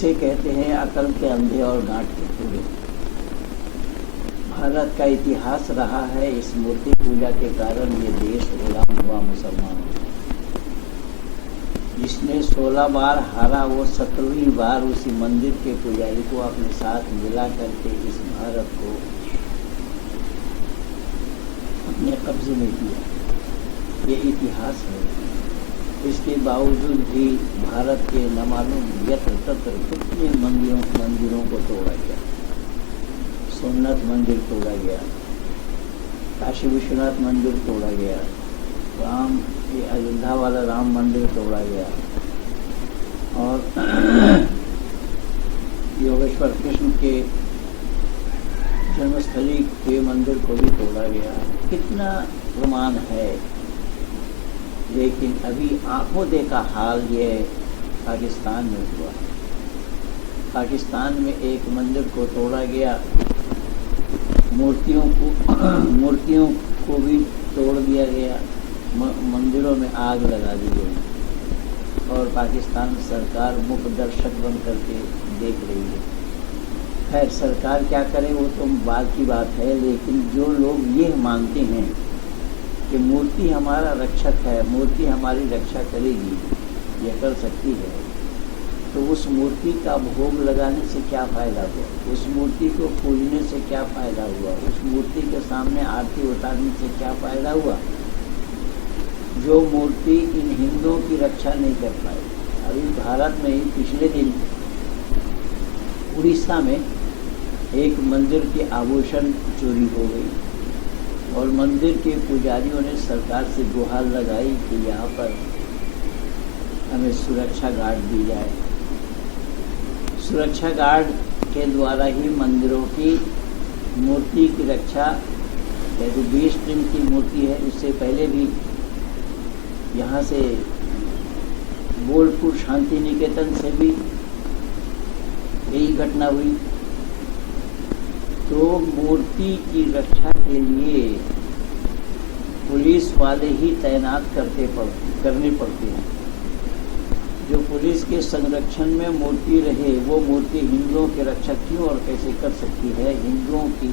इसे कहते हैं अकल के अंधे और गांठ के पूरे। भारत का इतिहास रहा है इस मूर्ति पूजा के कारण ये देश गुलाम हुआ मुसलमानों। जिसने 16 बार हारा वो 17वीं बार उसी मंदिर के पुजारी को अपने साथ मिला करके इस भारत को अपने कब्जे में किया। ये इतिहास है। इसके बावजूद भी भारत के न मालूम यत्र तत्र कितने मंदिरों को तोड़ा गया। सोमनाथ मंदिर तोड़ा गया, काशी विश्वनाथ मंदिर तोड़ा गया, ये अयोध्या वाला राम मंदिर तोड़ा गया और योगेश्वर कृष्ण के जन्मस्थली के मंदिर को भी तोड़ा गया। कितना प्रमाण है, लेकिन अभी आंखों देखा हाल ये पाकिस्तान में हुआ। पाकिस्तान में एक मंदिर को तोड़ा गया, मूर्तियों को भी तोड़ दिया गया, मंदिरों में आग लगा दी गई और पाकिस्तान सरकार मुख दर्शक बन करके देख रही है। खैर सरकार क्या करे वो तो बात की बात है, लेकिन जो लोग ये मानते हैं कि मूर्ति हमारा रक्षक है, मूर्ति हमारी रक्षा करेगी, ये कर सकती है, तो उस मूर्ति का भोग लगाने से क्या फ़ायदा हुआ? उस मूर्ति को पूजने से क्या फ़ायदा हुआ? उस मूर्ति के सामने आरती उतारने से क्या फ़ायदा हुआ? जो मूर्ति इन हिंदुओं की रक्षा नहीं कर पाई। अभी भारत में ही पिछले दिन उड़ीसा में एक मंदिर के आभूषण चोरी हो गई और मंदिर के पुजारियों ने सरकार से गुहार लगाई कि यहाँ पर हमें सुरक्षा गार्ड दी जाए। सुरक्षा गार्ड के द्वारा ही मंदिरों की मूर्ति की रक्षा, जैसे 20 दिन की मूर्ति है, इससे पहले भी यहाँ से बोलपुर शांति निकेतन से भी यही घटना हुई। तो मूर्ति की रक्षा के लिए पुलिस वाले ही तैनात करने पड़ते हैं। जो पुलिस के संरक्षण में मूर्ति रहे वो मूर्ति हिंदुओं के रक्षा क्यों और कैसे कर सकती है? हिंदुओं की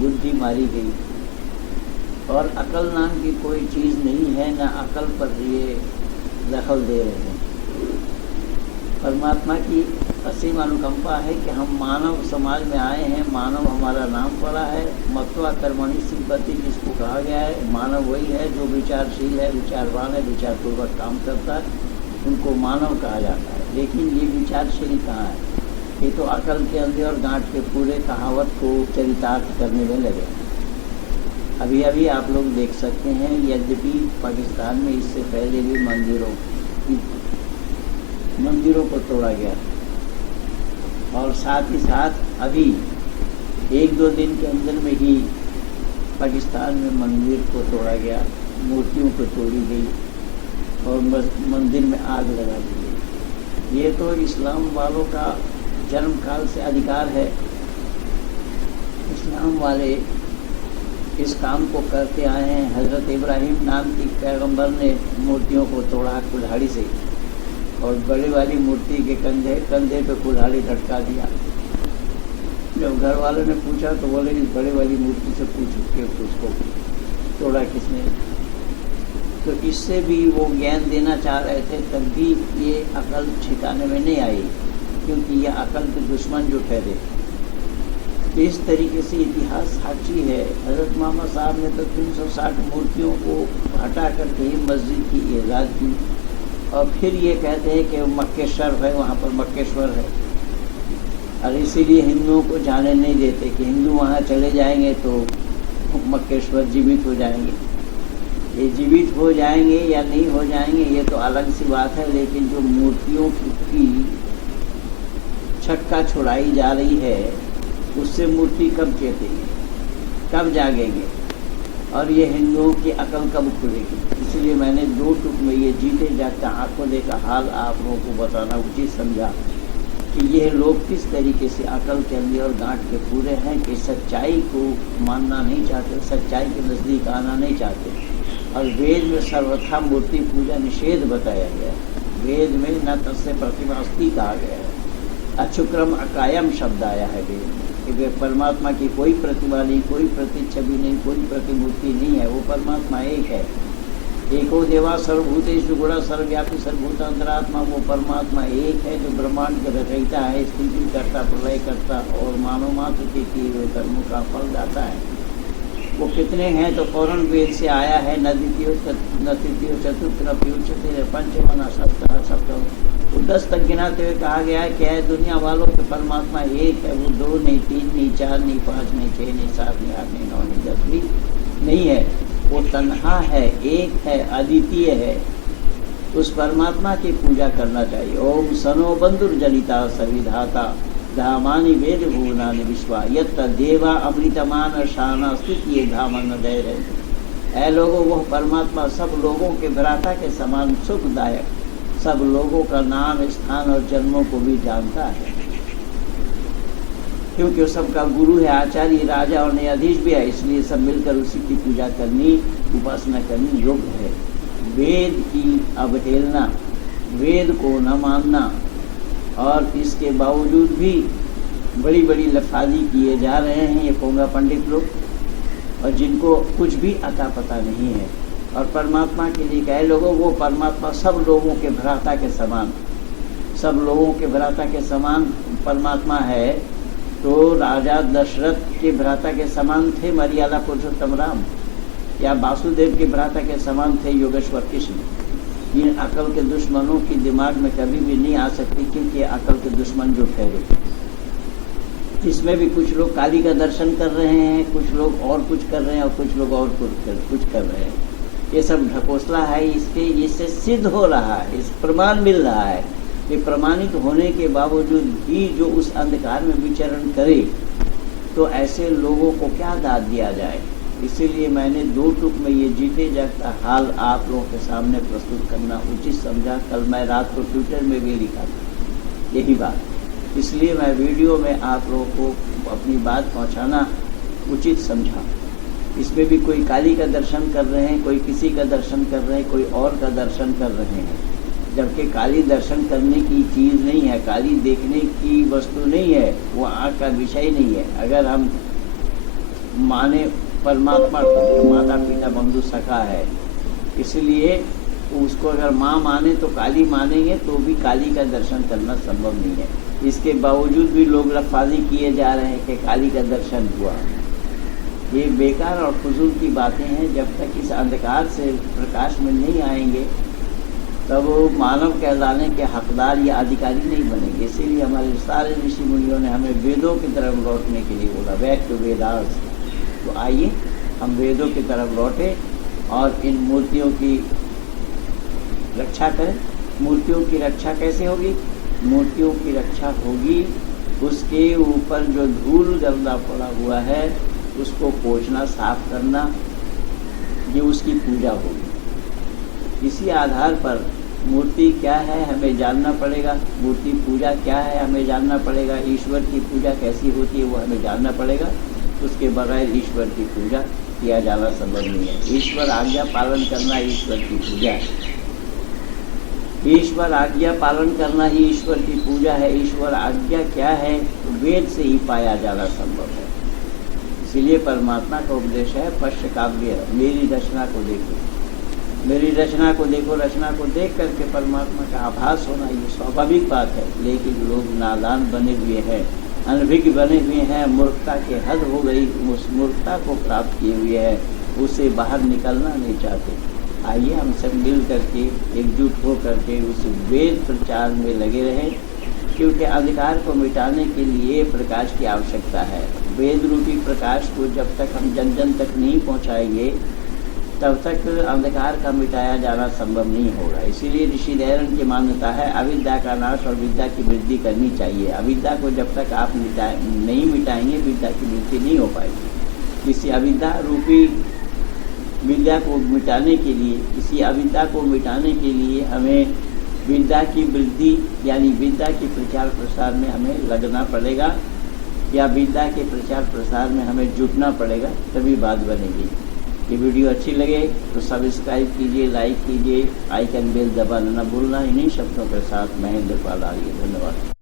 बुद्धि मारी गई और अकल नाम की कोई चीज़ नहीं है, ना अकल पर ये दखल दे रहे हैं। परमात्मा की असीम अनुकंपा है कि हम मानव समाज में आए हैं, मानव हमारा नाम पड़ा है। मत्वा कर्मणि सिद्धि जिसको कहा गया है, मानव वही है जो विचारशील है, विचारवान है, विचारपूर्वक काम करता है, उनको मानव कहा जाता है। लेकिन ये विचारशील कहाँ है? ये तो अकल के अंधे और गांठ के पूरे कहावत को चरितार्थ करने में लगे। अभी अभी आप लोग देख सकते हैं, यद्यपि पाकिस्तान में इससे पहले भी मंदिरों को तोड़ा गया और साथ ही साथ अभी 1-2 दिन के अंदर में ही पाकिस्तान में मंदिर को तोड़ा गया, मूर्तियों को तोड़ी गई और मंदिर में आग लगा दी गई। ये तो इस्लाम वालों का जन्म काल से अधिकार है। इस्लाम वाले इस काम को करते आए हैं। हज़रत इब्राहिम नाम की पैगंबर ने मूर्तियों को तोड़ा कुल्हाड़ी से और बड़े वाली मूर्ति के कंधे पे कुल्हाड़ी लटका दिया। जब घर वालों ने पूछा तो बोले इस बड़े वाली मूर्ति से पूछ के उसको तोड़ा किसने? तो इससे भी वो ज्ञान देना चाह रहे थे, तब भी ये अकल ठिकाने में नहीं आई, क्योंकि ये अकल के दुश्मन जो ठहरे। इस तरीके से इतिहास साक्षी है। हज़रत मोहम्मद साहब ने तो 360 मूर्तियों को हटा करके ही मस्जिद की ईजाद की और फिर ये कहते हैं कि मक्केश्वर है, वहाँ पर मक्केश्वर है, और इसीलिए हिंदुओं को जाने नहीं देते कि हिंदू वहाँ चले जाएंगे तो मक्केश्वर जीवित हो जाएंगे। ये जीवित हो जाएंगे या नहीं हो जाएंगे ये तो अलग सी बात है, लेकिन जो मूर्तियों की छक्का छुड़ाई जा रही है उससे मूर्ति कब चेतेगी, कब जागेंगे और ये हिंदुओं की अकल कब खुलेगी? इसलिए मैंने 2 टुक में ये जीते जागते आंखों देखा हाल आप लोगों को बताना उचित समझा कि ये लोग किस तरीके से अकल के अंदर और गांठ के पूरे हैं कि सच्चाई को मानना नहीं चाहते, सच्चाई के नज़दीक आना नहीं चाहते। और वेद में सर्वथा मूर्ति पूजा निषेध बताया गया है। वेद में न तस्य प्रतिमा अस्ति कहा गया है। अक्षुक्रम अकायम शब्द आया है वेद में कि वे परमात्मा की कोई प्रतिमा नहीं, कोई प्रतिच्छवि नहीं, कोई प्रतिमूर्ति नहीं है, वो परमात्मा एक है। एको देवा सर्वभूतेषु गुणा सर्वव्यापी सर्वभूतांतरात्मा, वो परमात्मा एक है जो ब्रह्मांड के रचयिता है, स्थिति करता, प्रलय करता और मानव मात्र के किए हुए कर्मों का फल दाता है। वो कितने हैं तो फौरन वेद से आया है, न द्वितीय न तृतीय चतुर्थ न पीयूष पंचम न सप्तम सप्तम। वो 10 तक गिनाते हुए कहा गया है कि है दुनिया वालों तो परमात्मा एक है, वो 2 नहीं, 3 नहीं, 4 नहीं, 5 नहीं, 6 नहीं, 7 नहीं, 8 नहीं, 9 नहीं, 10 भी नहीं है। वो तन्हा है, एक है, अद्वितीय है। उस परमात्मा की पूजा करना चाहिए। ओम सनो बंधुर्जनिता सविधाता धामानि वेद भुवनानि विश्वा यत् देवा अमृतमान शाना स्थिति धामन दैर। ऐ लोगों, वह परमात्मा सब लोगों के भ्राता के समान सुखदायक, सब लोगों का नाम, स्थान और जन्मों को भी जानता है, क्योंकि वो सबका गुरु है, आचार्य, राजा और न्यायाधीश भी है। इसलिए सब मिलकर उसी की पूजा करनी, उपासना करनी योग्य है। वेद की अवहेलना, वेद को न मानना और इसके बावजूद भी बड़ी बड़ी लफाजी किए जा रहे हैं ये पोंगा पंडित लोग, और जिनको कुछ भी अता पता नहीं है। और परमात्मा के लिए कहे लोगों, वो परमात्मा सब लोगों के भ्राता के समान, सब लोगों के भ्राता के समान परमात्मा है। तो राजा दशरथ के भ्राता के समान थे मर्यादा पुरुषोत्तम राम, या वासुदेव के भ्राता के समान थे योगेश्वर कृष्ण। इन अकल के दुश्मनों की दिमाग में कभी भी नहीं आ सकती, क्योंकि अकल के दुश्मन जो ठहरे। इसमें भी कुछ लोग काली का दर्शन कर रहे हैं, कुछ लोग और कुछ कर रहे हैं, और कुछ लोग और कुछ कर रहे हैं। ये सब ढकोसला है। इससे सिद्ध हो रहा है, इस प्रमाण मिल रहा है कि प्रमाणित होने के बावजूद भी जो उस अंधकार में विचरण करे, तो ऐसे लोगों को क्या दाद दिया जाए। इसीलिए मैंने 2 टूक में ये जीते जागता हाल आप लोगों के सामने प्रस्तुत करना उचित समझा। कल मैं रात को ट्विटर में भी लिखा था यही बात, इसलिए मैं वीडियो में आप लोगों को अपनी बात पहुंचाना उचित समझा। इसमें भी कोई काली का दर्शन कर रहे हैं, कोई किसी का दर्शन कर रहे हैं, कोई और का दर्शन कर रहे हैं, जबकि काली दर्शन करने की चीज़ नहीं है, काली देखने की वस्तु नहीं है, वो आँख का विषय नहीं है। अगर हम माने परमात्मा को माता पिता बंधु सखा है, इसलिए उसको अगर माँ माने तो काली मानेंगे, तो भी काली का दर्शन करना संभव नहीं है। इसके बावजूद भी लोग लफाजी किए जा रहे हैं कि काली का दर्शन हुआ। ये बेकार और फजूल की बातें हैं। जब तक इस अंधकार से प्रकाश में नहीं आएंगे, तब मानव कहलाने के हकदार या अधिकारी नहीं बनेंगे। इसीलिए हमारे सारे ऋषि मुनियों ने हमें वेदों की तरफ लौटने के लिए बोला, बैक टू वेदास। तो आइए हम वेदों की तरफ लौटे और इन मूर्तियों की रक्षा करें। मूर्तियों की रक्षा कैसे होगी? मूर्तियों की रक्षा होगी उसके ऊपर जो धूल गंदा पड़ा हुआ है उसको पोंछना, साफ करना, ये उसकी पूजा होगी। इसी आधार पर मूर्ति क्या है हमें जानना पड़ेगा, मूर्ति पूजा क्या है हमें जानना पड़ेगा, ईश्वर की पूजा कैसी होती है वो हमें जानना पड़ेगा। उसके बगैर ईश्वर की पूजा किया जाना संभव नहीं है। ईश्वर आज्ञा पालन करना ईश्वर की पूजा है। ईश्वर आज्ञा पालन करना ही ईश्वर की पूजा है। ईश्वर आज्ञा क्या है तो वेद से ही पाया जाना संभव है। इसीलिए परमात्मा का उपदेश है पश्य काव्य, मेरी रचना को देखो, मेरी रचना को देखो। रचना को देख करके परमात्मा का आभास होना ये स्वाभाविक बात है। लेकिन लोग नादान बने हुए हैं, अनभिज्ञ बने हुए हैं, मूर्खता के हद हो गई, उस मूर्खता को प्राप्त किए हुए हैं, उससे बाहर निकलना नहीं चाहते। आइए हम सब मिल करके एकजुट हो करके उस वेद प्रचार में लगे रहें, क्योंकि अंधकार को मिटाने के लिए प्रकाश की आवश्यकता है। वेद रूपी प्रकाश को जब तक हम जन जन तक नहीं पहुंचाएंगे तब तक अंधकार का मिटाया जाना संभव नहीं होगा। इसीलिए ऋषि दयानंद की मान्यता है अविद्या का नाश और विद्या की वृद्धि करनी चाहिए। अविद्या को जब तक आप नहीं मिटाएंगे विद्या की वृद्धि नहीं हो पाएगी। इसी अविद्या रूपी विद्या को मिटाने के लिए, इसी अविद्या को मिटाने के लिए हमें विद्या की वृद्धि यानी विद्या के प्रचार प्रसार में हमें लगना पड़ेगा, या विद्या के प्रचार प्रसार में हमें जुटना पड़ेगा, तभी बात बनेगी। ये वीडियो अच्छी लगे तो सब्सक्राइब कीजिए, लाइक कीजिए, आइकन बेल दबाना न भूलना। इन्हीं शब्दों के साथ महेंद्र पाल आर्य, धन्यवाद।